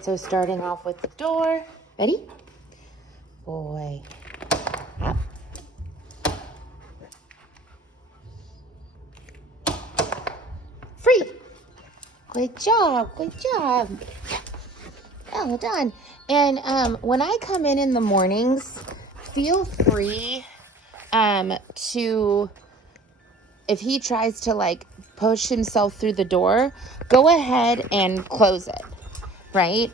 So starting off with the door. Ready? Boy. Up. Free. Good job. Good job. Well done. And when I come in the mornings, feel free to, if he tries to like push himself through the door, go ahead and close it, right?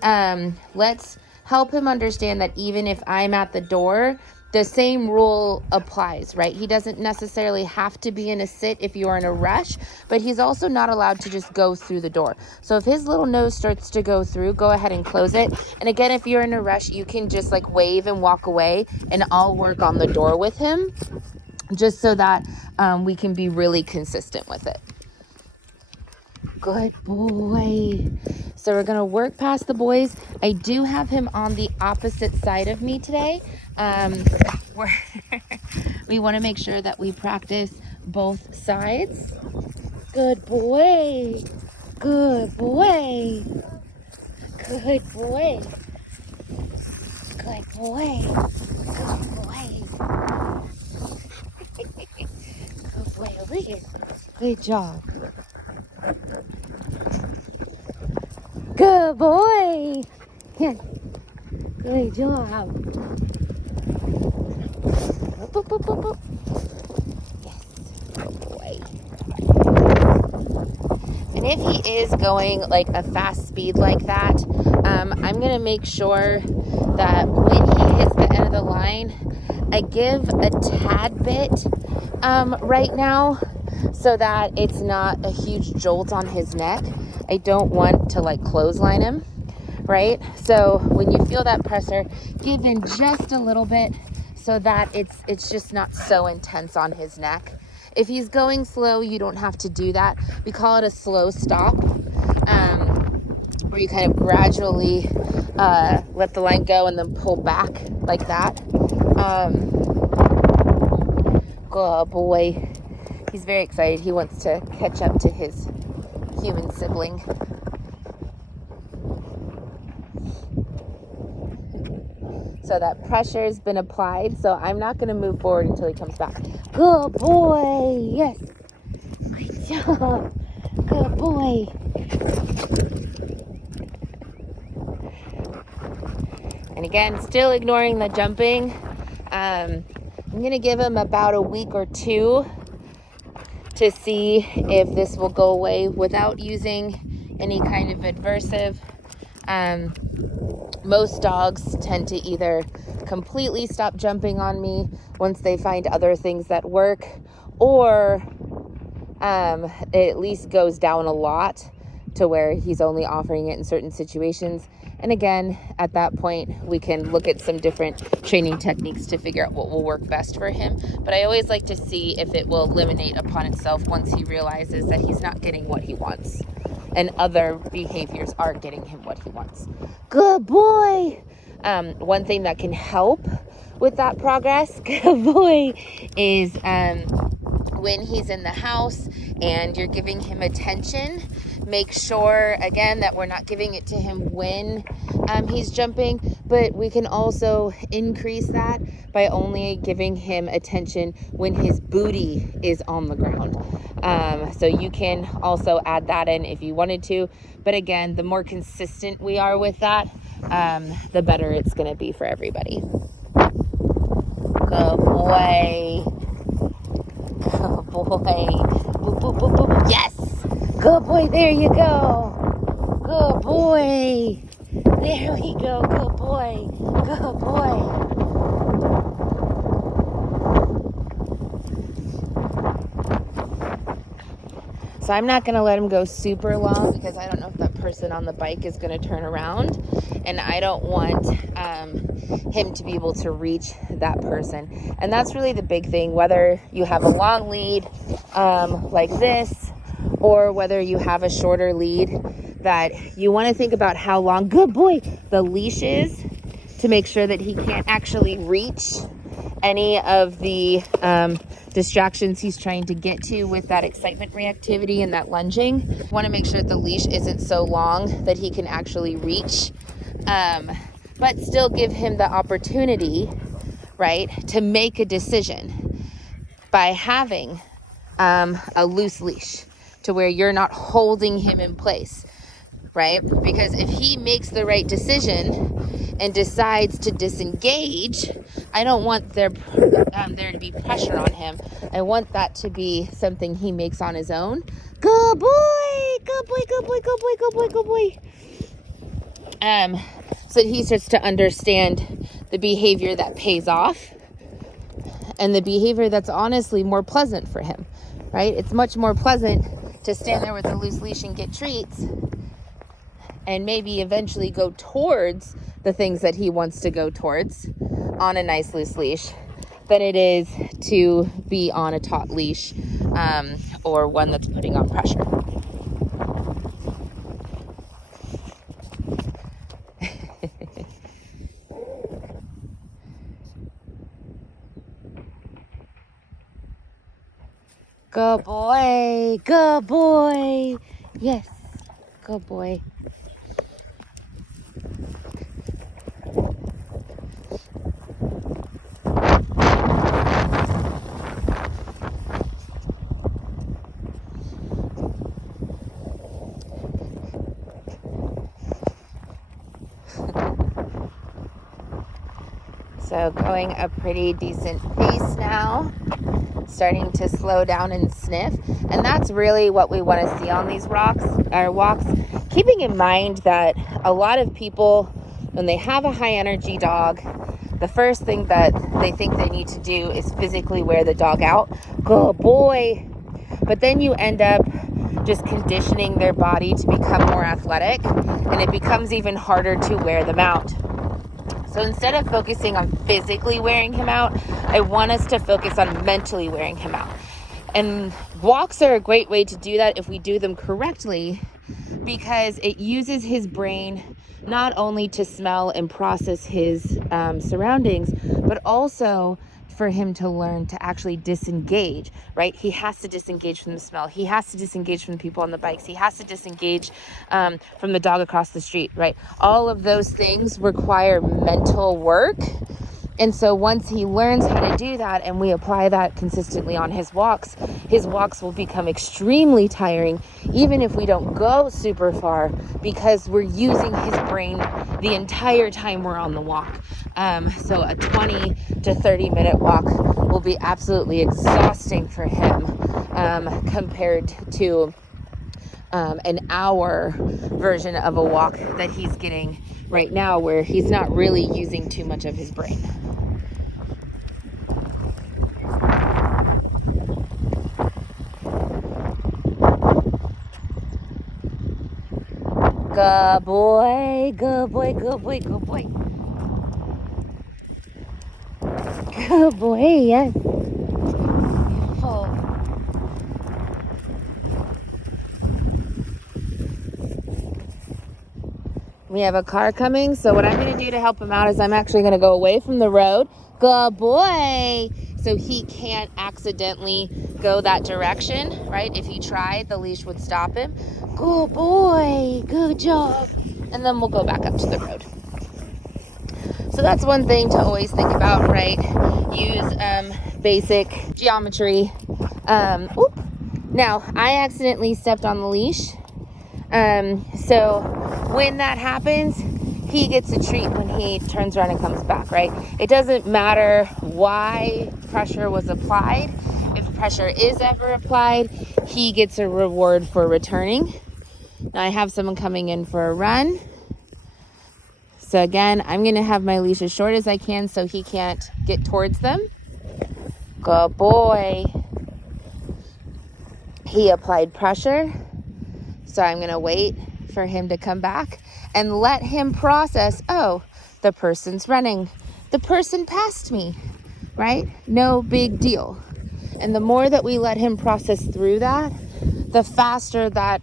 Let's help him understand that even if I'm at the door, the same rule applies, right? He doesn't necessarily have to be in a sit if you're in a rush, but he's also not allowed to just go through the door. So if his little nose starts to go through, go ahead and close it. And again, if you're in a rush, you can just like wave and walk away, and I'll work on the door with him just so that we can be really consistent with it. Good boy. So we're going to work past the boys. I do have him on the opposite side of me today. We want to make sure that we practice both sides. Good boy. Good boy. Good boy. Good boy. Good boy. Good boy over here. Good job. Good boy. Yes. Good job. Boop, boop, boop, boop. Yes. Good boy. And if he is going like a fast speed like that, I'm going to make sure that when he hits the end of the line, I give a tad bit right now so that it's not a huge jolt on his neck. I don't want to like clothesline him, right? So when you feel that pressure, give in just a little bit so that it's just not so intense on his neck. If he's going slow, you don't have to do that. We call it a slow stop, where you kind of gradually let the line go and then pull back like that. Good boy. He's very excited. He wants to catch up to his human sibling. So that pressure has been applied. So I'm not going to move forward until he comes back. Good boy. Yes. Good job. Good boy. And again, still ignoring the jumping. I'm going to give him about a week or two to see if this will go away without using any kind of adversive. Most dogs tend to either completely stop jumping on me once they find other things that work, or it at least goes down a lot to where he's only offering it in certain situations. And again, at that point, we can look at some different training techniques to figure out what will work best for him. But I always like to see if it will eliminate upon itself once he realizes that he's not getting what he wants and other behaviors are getting him what he wants. Good boy. One thing that can help with that progress, good boy, is when he's in the house and you're giving him attention, make sure again that we're not giving it to him when he's jumping, but we can also increase that by only giving him attention when his booty is on the ground. So you can also add that in if you wanted to, but again, the more consistent we are with that, the better it's going to be for everybody. Good boy. Good boy. Boop, boop, boop, boop. Yes. Good boy. There you go. Good boy. There we go. Good boy. Good boy. So I'm not going to let him go super long because I don't know if that person on the bike is going to turn around, and I don't want him to be able to reach that person. And that's really the big thing, whether you have a long lead like this or whether you have a shorter lead, that you want to think about how long, good boy, the leash is to make sure that he can't actually reach any of the distractions he's trying to get to with that excitement reactivity and that lunging. Want to make sure the leash isn't so long that he can actually reach but still give him the opportunity, right, to make a decision by having a loose leash to where you're not holding him in place, right? Because if he makes the right decision and decides to disengage, I don't want there to be pressure on him. I want that to be something he makes on his own. Good boy, good boy, good boy, good boy, good boy, good boy. So that he starts to understand the behavior that pays off and the behavior that's honestly more pleasant for him, right? It's much more pleasant to stand there with a loose leash and get treats and maybe eventually go towards the things that he wants to go towards on a nice loose leash than it is to be on a taut leash or one that's putting on pressure. Good boy, good boy. Yes, good boy. So going a pretty decent pace now, starting to slow down and sniff. And that's really what we want to see on these walks, keeping in mind that a lot of people, when they have a high energy dog, the first thing that they think they need to do is physically wear the dog out. Good boy. But then you end up just conditioning their body to become more athletic, and it becomes even harder to wear them out. So instead of focusing on physically wearing him out, I want us to focus on mentally wearing him out. And walks are a great way to do that if we do them correctly, because it uses his brain not only to smell and process his surroundings, but also for him to learn to actually disengage, right? He has to disengage from the smell. He has to disengage from the people on the bikes. He has to disengage from the dog across the street, right? All of those things require mental work. And so once he learns how to do that and we apply that consistently on his walks will become extremely tiring, even if we don't go super far, because we're using his brain the entire time we're on the walk. So a 20 to 30 minute walk will be absolutely exhausting for him compared to an hour version of a walk that he's getting right now, where he's not really using too much of his brain. Good boy, good boy, good boy, good boy. Good boy, yes. Beautiful. We have a car coming, so what I'm going to do to help him out is I'm actually going to go away from the road. Good boy. So he can't accidentally go that direction, right? If he tried, the leash would stop him. Good boy. Good job. And then we'll go back up to the road. So that's one thing to always think about, right? Use basic geometry. Now, I accidentally stepped on the leash. So when that happens, he gets a treat when he turns around and comes back, right? It doesn't matter why pressure was applied. If pressure is ever applied, he gets a reward for returning. Now I have someone coming in for a run. So again, I'm going to have my leash as short as I can so he can't get towards them. Good boy. He applied pressure. So I'm going to wait for him to come back and let him process, oh, the person's running. The person passed me, right? No big deal. And the more that we let him process through that, the faster that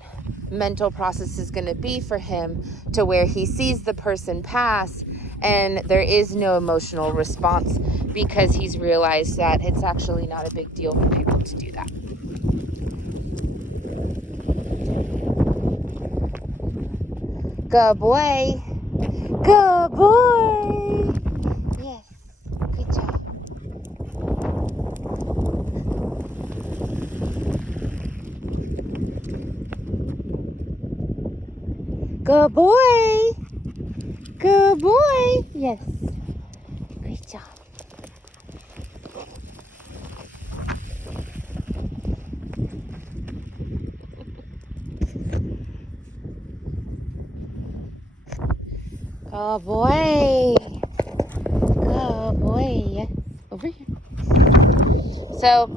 mental process is going to be for him, to where he sees the person pass and there is no emotional response, because he's realized that it's actually not a big deal for people to do that. Good boy. Good boy. Yes. Good job. Good boy. Good boy. Yes. Great job. Good boy. Good boy. Yes. Over here. So,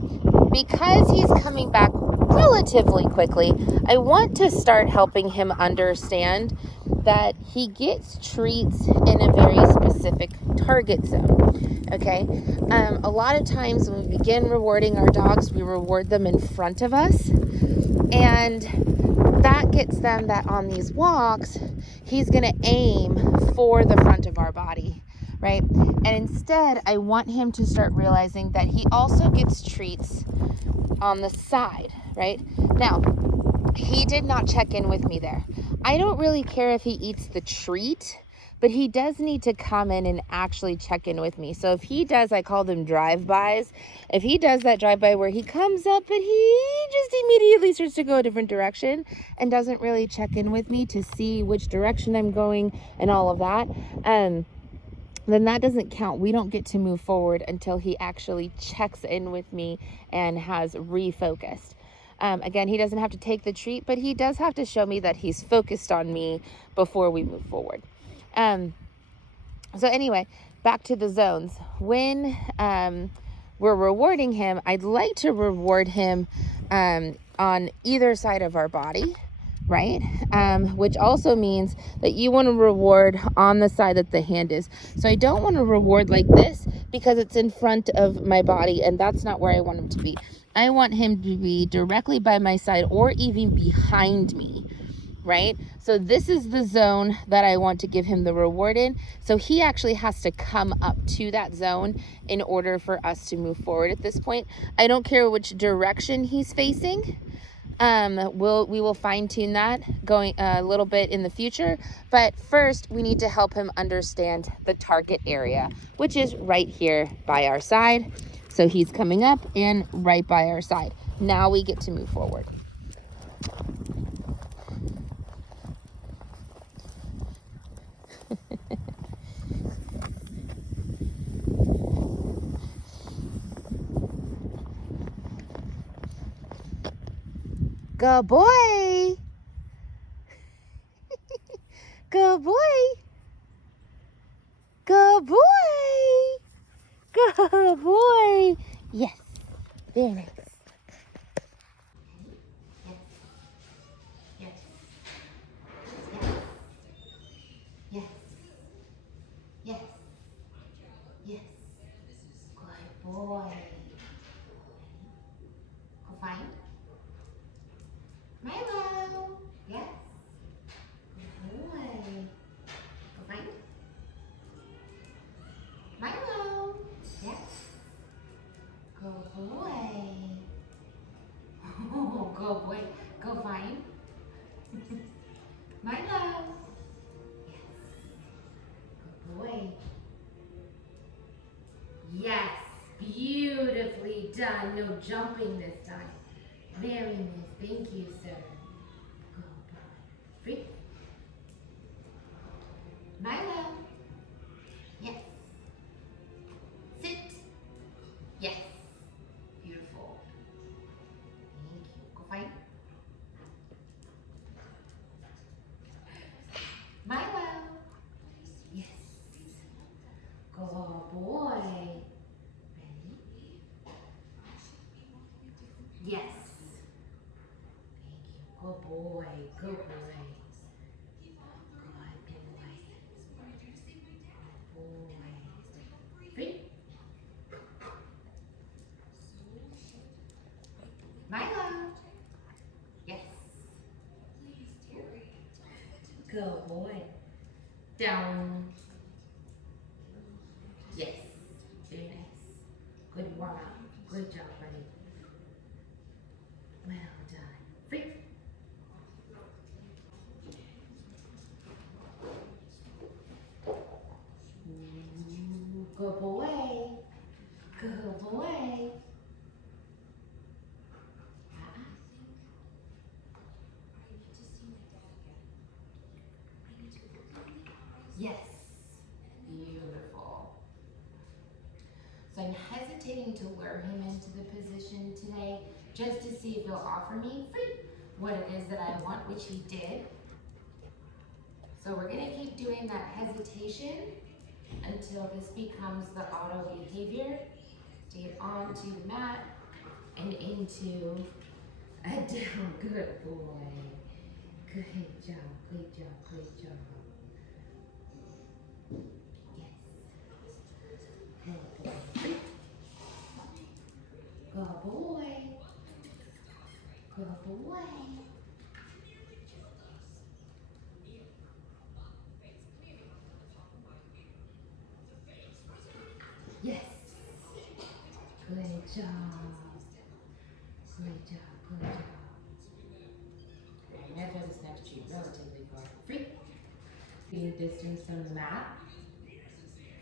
because he's coming back relatively quickly, I want to start helping him understand that he gets treats in a very specific target zone. Okay? A lot of times when we begin rewarding our dogs, we reward them in front of us. And that gets them that on these walks, he's going to aim for the front of our body, right? And instead, I want him to start realizing that he also gets treats on the side, right? Now, he did not check in with me there. I don't really care if he eats the treat, but he does need to come in and actually check in with me. So if he does, I call them drive-bys. If he does that drive-by where he comes up and he just immediately starts to go a different direction and doesn't really check in with me to see which direction I'm going and all of that, then that doesn't count. We don't get to move forward until he actually checks in with me and has refocused. Again, he doesn't have to take the treat, but he does have to show me that he's focused on me before we move forward. So anyway, back to the zones. When we're rewarding him, I'd like to reward him on either side of our body, right? Which also means that you want to reward on the side that the hand is. So I don't want to reward like this because it's in front of my body, and that's not where I want him to be. I want him to be directly by my side or even behind me, right? So this is the zone that I want to give him the reward in. So he actually has to come up to that zone in order for us to move forward at this point. I don't care which direction he's facing. We will fine tune that going a little bit in the future, but first we need to help him understand the target area, which is right here by our side. So he's coming up and right by our side. Now we get to move forward. Good boy. Good boy. Good boy. Good boy. Yes. Very nice. Yes. Yes. Yes. Yes. Good boy. Go find Milo. Yes. Good boy. Go find Milo. Yes. Good boy. Oh, good boy. Go find Milo. Yes. Good boy. Yes. Beautifully done. No jumping this time. Very nice. Thank you, sir. Good boy. Free. Milo. Yes. Sit. Yes. Beautiful. Thank you. Go fight. Milo. Yes. Good boy. Ready? Yes. Thank you. Good boy. Good boy. Good boy. Good boy. Free. Milo. Yes. Good boy. Down. Yes. Very nice. Good warm up. Good job, buddy. Well done. Free. Good boy. Good boy. Yes. Beautiful. So I'm hesitating to lure him into the position today just to see if he'll offer me what it is that I want, which he did. So we're gonna keep doing that hesitation until this becomes the auto behavior to get onto the mat and into a down. Good boy. Good job, good job, good job. Yes. Good boy. Good boy. Good boy. Yes. Good job. Good job, good job. I'm going to throw this next to you relatively far. Free. Being distance from the mat.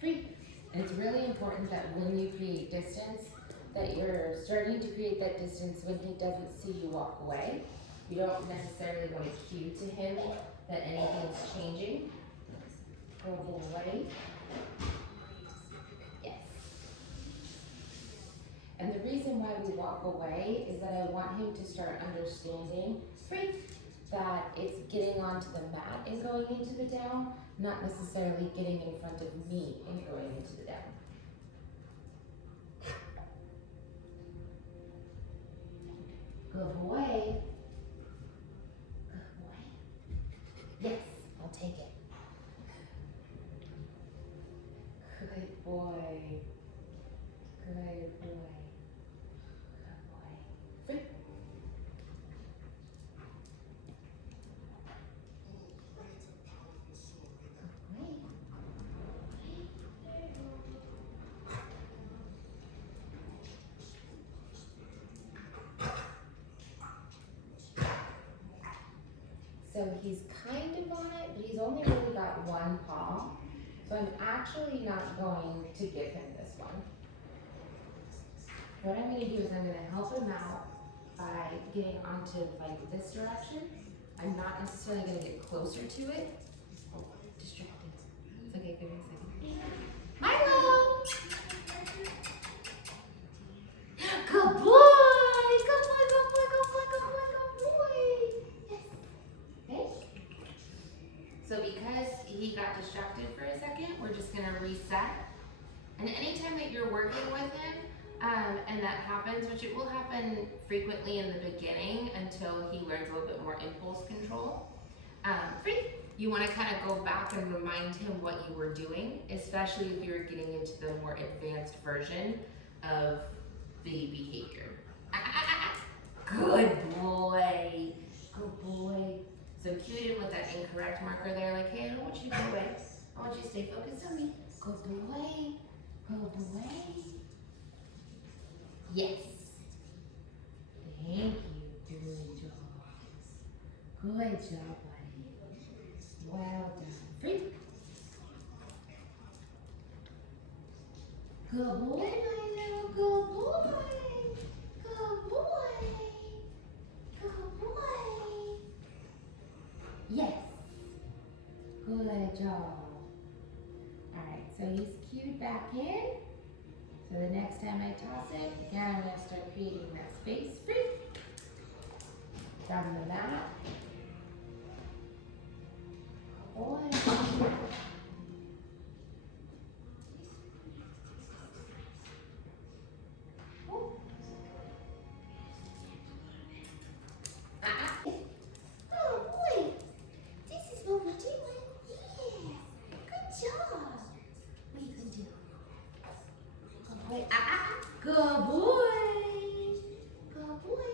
Free. It's really important that when you create distance, that you're starting to create that distance when he doesn't see you walk away. You don't necessarily want to cue to him that anything's changing. Go away. Yes. And the reason why we walk away is that I want him to start understanding that it's getting onto the mat and going into the down, not necessarily getting in front of me and going into the down. Good boy. Good boy. Yes, I'll take it. Good boy. Good boy. Good boy. Free. So he's kind of on it, but he's only really got one paw. So I'm actually not going to give him this one. What I'm going to do is I'm going to help him out by getting onto like this direction. I'm not necessarily going to get closer to it. Oh, distracted. It's okay, give me a second. Milo! Good boy! Good boy, good boy, good boy, good boy, good boy! Yes. Okay. So because he got distracted for a second, we're just gonna reset. And anytime that you're working with him, and that happens, which it will happen frequently in the beginning until he learns a little bit more impulse control, you wanna kind of go back and remind him what you were doing, especially if you're getting into the more advanced version of the behavior. Good boy, good boy. So cue him with that incorrect marker there, like, hey, I don't want you to go away. I want you to stay focused on me. Good boy, good boy. Yes. Thank you, good job. Good job, buddy. Well done. Free. Good boy, Milo, good boy. Good boy. Good boy. Yes. Good job. Alright, so he's cued back in. So the next time I toss it, again I'm going to start creating that space from the mat. Boy. Good boy. Good boy.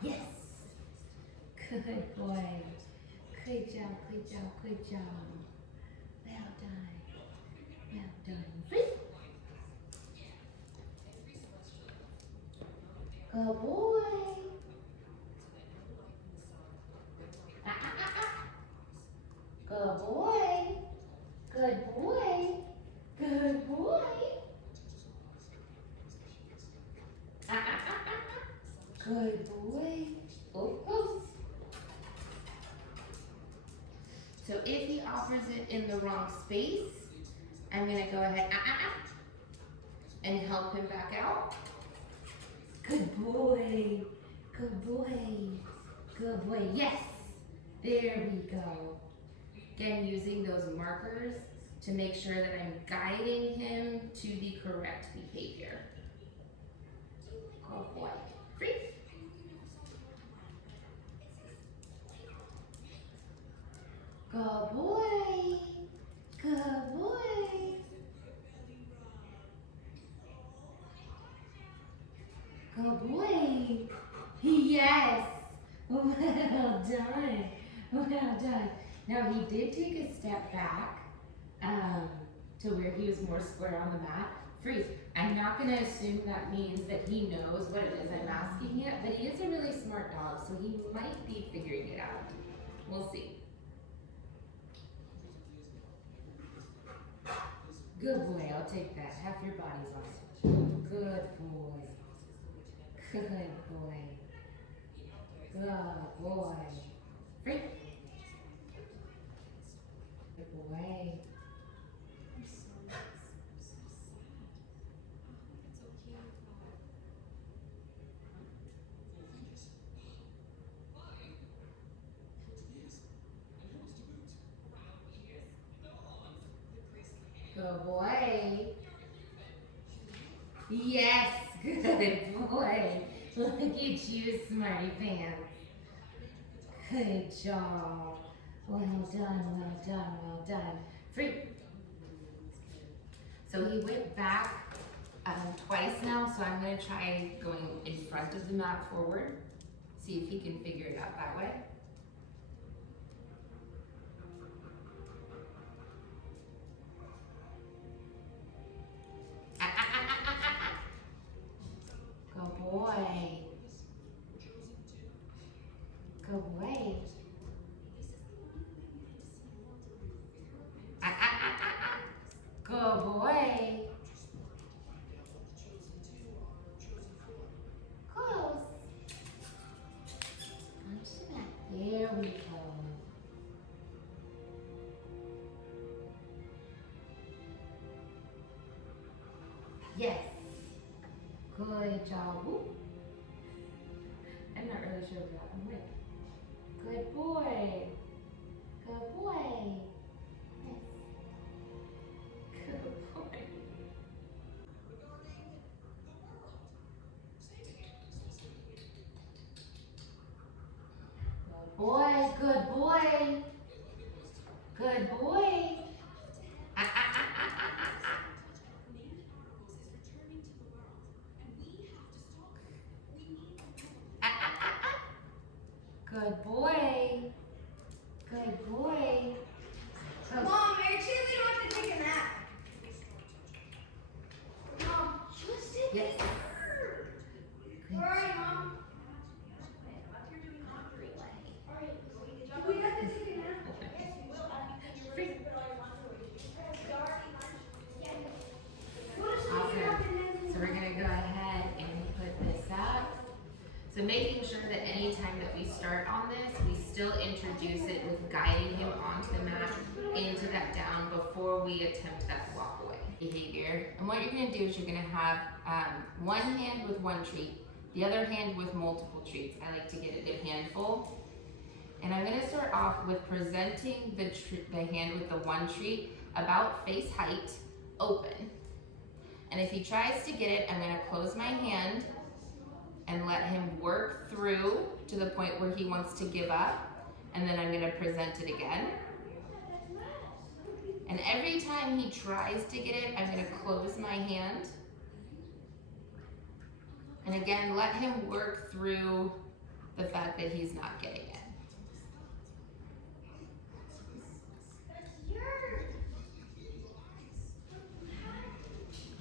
Yes. Good boy. Good job, good job, good job. Well done. Well done. Good boy. So if he offers it in the wrong space, I'm gonna go ahead and help him back out. Good boy, good boy, good boy, yes, there we go. Again, using those markers to make sure that I'm guiding him to the correct behavior. Good boy, freeze. Good boy, good boy. Good boy. Yes. Well done. Well done. Now he did take a step back to where he was more square on the mat. Freeze. I'm not going to assume that means that he knows what it is I'm asking him, but he is a really smart dog, so he might be figuring it out. We'll see. Good boy. I'll take that. Half your body's awesome. Good boy. Good boy. Good boy. Free. Good boy. Good boy. Yes, good boy. Look at you, smarty pants. Good job. Well done, well done, well done. Free. So he went back twice now, so I'm going to try going in front of the mat forward. See if he can figure it out that way. Good boy. Good boy. Good boy. Close. There we go. Yes. Good job. Ooh. I'm not really sure about that. Good boy. Good boy. Yes. Good boy. Good boy. Good boy. Good boy. Good boy. Good boy. Mom, actually we don't have to take a nap. Mom, just sit Yes. there. Where are you, Mom? Do we have to take a nap? Yes, we will. Awesome. So we're going to go ahead and put this up. So making sure that anytime that we start on this, we still introduce it with guiding him onto the mat, into that down before we attempt that walk away behavior. And what you're going to do is you're going to have one hand with one treat, the other hand with multiple treats. I like to get a good handful. And I'm going to start off with presenting the hand with the one treat about face height, open. And if he tries to get it, I'm going to close my hand and let him work through to the point where he wants to give up, and then I'm going to present it again. And every time he tries to get it, I'm going to close my hand. And again, let him work through the fact that he's not getting it.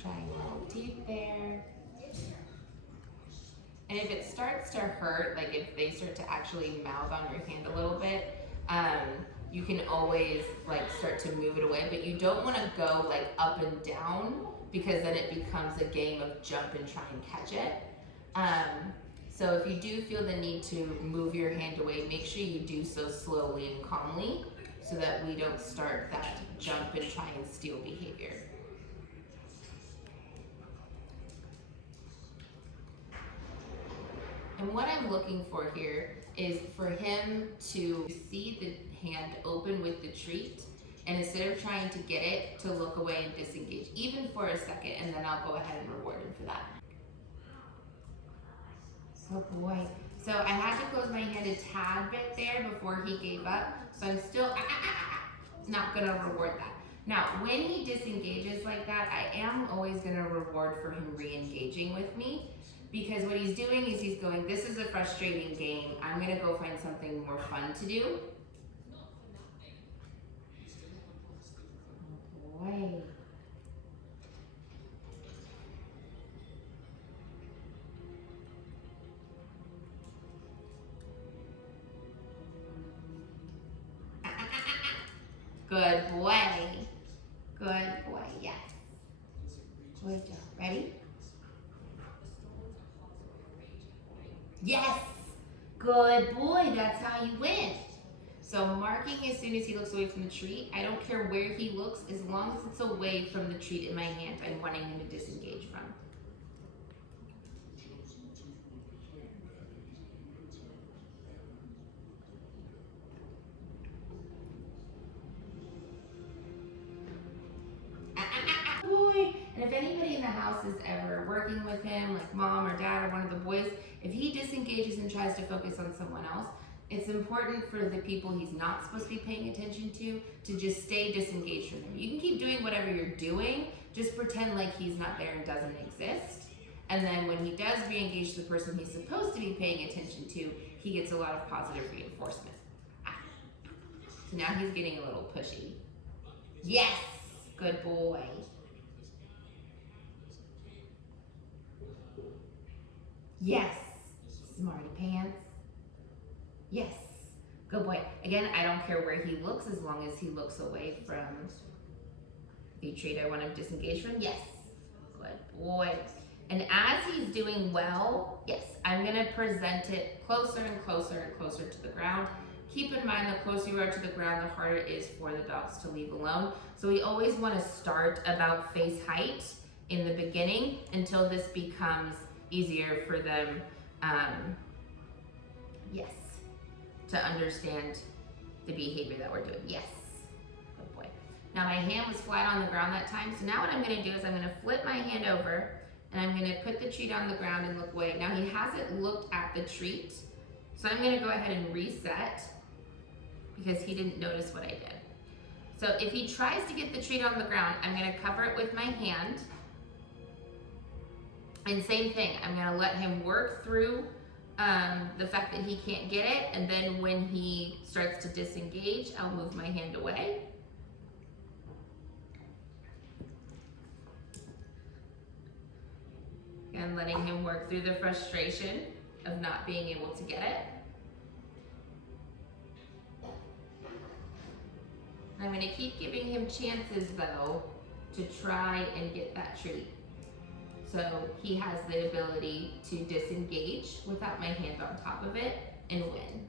Triangle teeth there. And if it starts to hurt, like if they start to actually mouth on your hand a little bit, you can always like start to move it away, but you don't want to go like up and down because then it becomes a game of jump and try and catch it. So if you do feel the need to move your hand away, make sure you do so slowly and calmly so that we don't start that jump and try and steal behavior. And what I'm looking for here is for him to see the hand open with the treat, and instead of trying to get it, to look away and disengage, even for a second, and then I'll go ahead and reward him for that. Oh boy. So I had to close my hand a tad bit there before he gave up, so I'm still not gonna reward that. Now, when he disengages like that, I am always gonna reward for him re-engaging with me, because what he's doing is he's going, this is a frustrating game, I'm gonna go find something more fun to do. Oh boy. Good boy. Good boy, yes. Good job. Ready? Yes! Good boy, that's how you win. So marking as soon as he looks away from the treat, I don't care where he looks, as long as it's away from the treat in my hand I'm wanting him to disengage from. And if anybody in the house is ever working with him, like mom or dad or one of the boys, if he disengages and tries to focus on someone else, it's important for the people he's not supposed to be paying attention to just stay disengaged from him. You can keep doing whatever you're doing, just pretend like he's not there and doesn't exist. And then when he does re-engage the person he's supposed to be paying attention to, he gets a lot of positive reinforcement. So now he's getting a little pushy. Yes, good boy. Yes, smarty pants. Yes, good boy. Again, I don't care where he looks as long as he looks away from the treat I want him to disengage from. Yes, good boy. And as he's doing well, yes, I'm gonna present it closer and closer and closer to the ground. Keep in mind, the closer you are to the ground, the harder it is for the dogs to leave alone. So we always wanna start about face height in the beginning until this becomes easier for them, yes, to understand the behavior that we're doing. Yes, good boy. Now my hand was flat on the ground that time, so now what I'm gonna do is I'm gonna flip my hand over and I'm gonna put the treat on the ground and look away. Now he hasn't looked at the treat, so I'm gonna go ahead and reset because he didn't notice what I did. So if he tries to get the treat on the ground, I'm gonna cover it with my hand. And same thing, I'm gonna let him work through the fact that he can't get it, and then when he starts to disengage, I'll move my hand away. And letting him work through the frustration of not being able to get it. I'm gonna keep giving him chances though to try and get that treat. So he has the ability to disengage without my hand on top of it and win.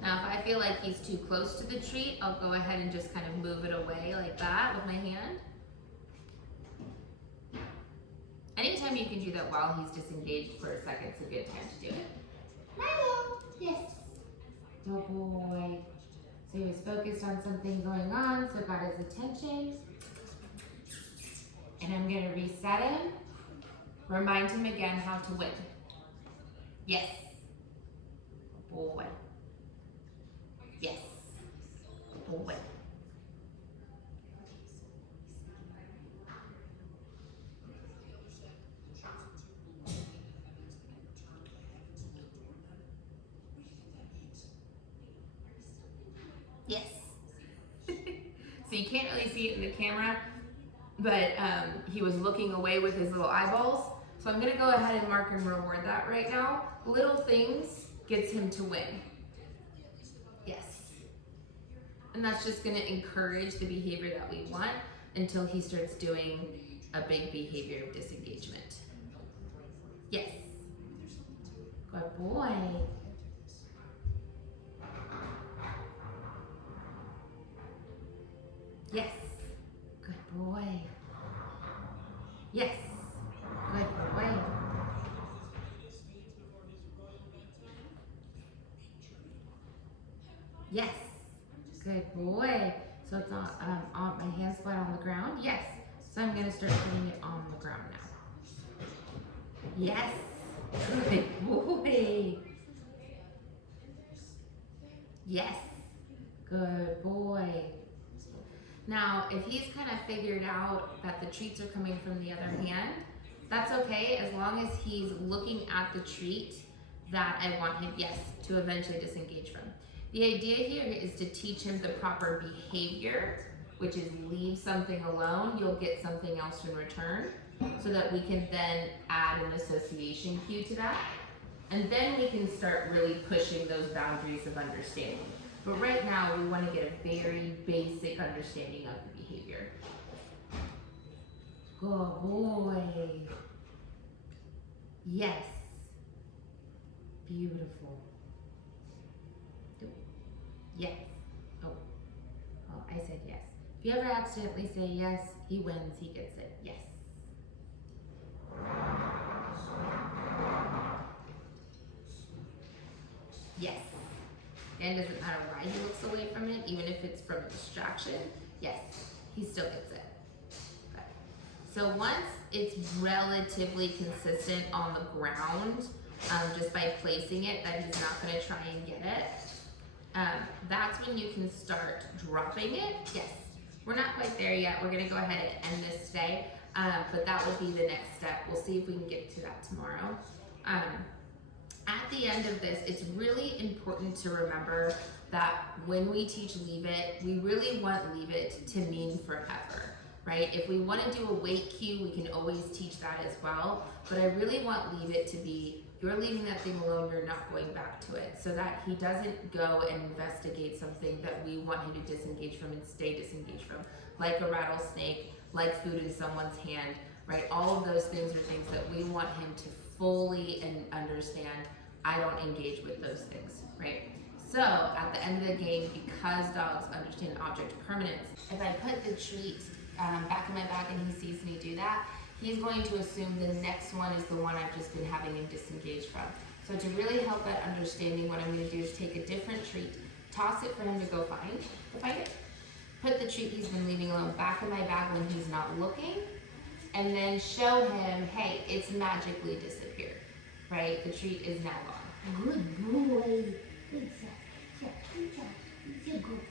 Now if I feel like he's too close to the treat, I'll go ahead and just kind of move it away like that with my hand. Anytime you can do that while he's disengaged for a second, it's a good time to do it. Milo, yes. Good boy. So he was focused on something going on, so got his attention. And I'm gonna reset him. Remind him again how to win. Yes. Good boy. Yes. Good boy. Yes. So you can't really see it in the camera, but he was looking away with his little eyeballs. So I'm gonna go ahead and mark and reward that right now. Little things gets him to win. Yes. And that's just gonna encourage the behavior that we want until he starts doing a big behavior of disengagement. Yes. Good boy. Yes. Good boy. Yes. Good boy. Yes. Good boy. So it's on my hands flat on the ground. Yes. So I'm gonna start putting it on the ground now. Yes. Good boy. Yes. Good boy. Now, if he's kind of figured out that the treats are coming from the other hand, that's okay as long as he's looking at the treat that I want him, yes, to eventually disengage from. The idea here is to teach him the proper behavior, which is leave something alone, you'll get something else in return, so that we can then add an association cue to that. And then we can start really pushing those boundaries of understanding. But right now, we want to get a very basic understanding of the behavior. Good boy. Yes. Beautiful. Yes. Oh, I said yes. If you ever accidentally say yes, he wins, he gets it. Yes. Yes. And doesn't matter why he looks away from it, even if it's from a distraction, yes, he still gets it. Okay. So once it's relatively consistent on the ground, just by placing it, that he's not gonna try and get it, that's when you can start dropping it. Yes, we're not quite there yet. We're gonna go ahead and end this today, but that will be the next step. We'll see if we can get to that tomorrow. At the end of this, it's really important to remember that when we teach leave it, we really want leave it to mean forever, right? If we want to do a wait cue, we can always teach that as well. But I really want leave it to be, you're leaving that thing alone, you're not going back to it, so that he doesn't go and investigate something that we want him to disengage from and stay disengaged from, like a rattlesnake, like food in someone's hand, right? All of those things are things that we want him to fully and understand. I don't engage with those things, right? So at the end of the game, because dogs understand object permanence, if I put the treat back in my bag and he sees me do that, he's going to assume the next one is the one I've just been having him disengage from. So to really help that understanding, what I'm gonna do is take a different treat, toss it for him to go find it, put the treat he's been leaving alone back in my bag when he's not looking, and then show him, hey, it's magically disappeared, right? The treat is now gone. Good boy. Good job. Yeah, good job. You're good boy.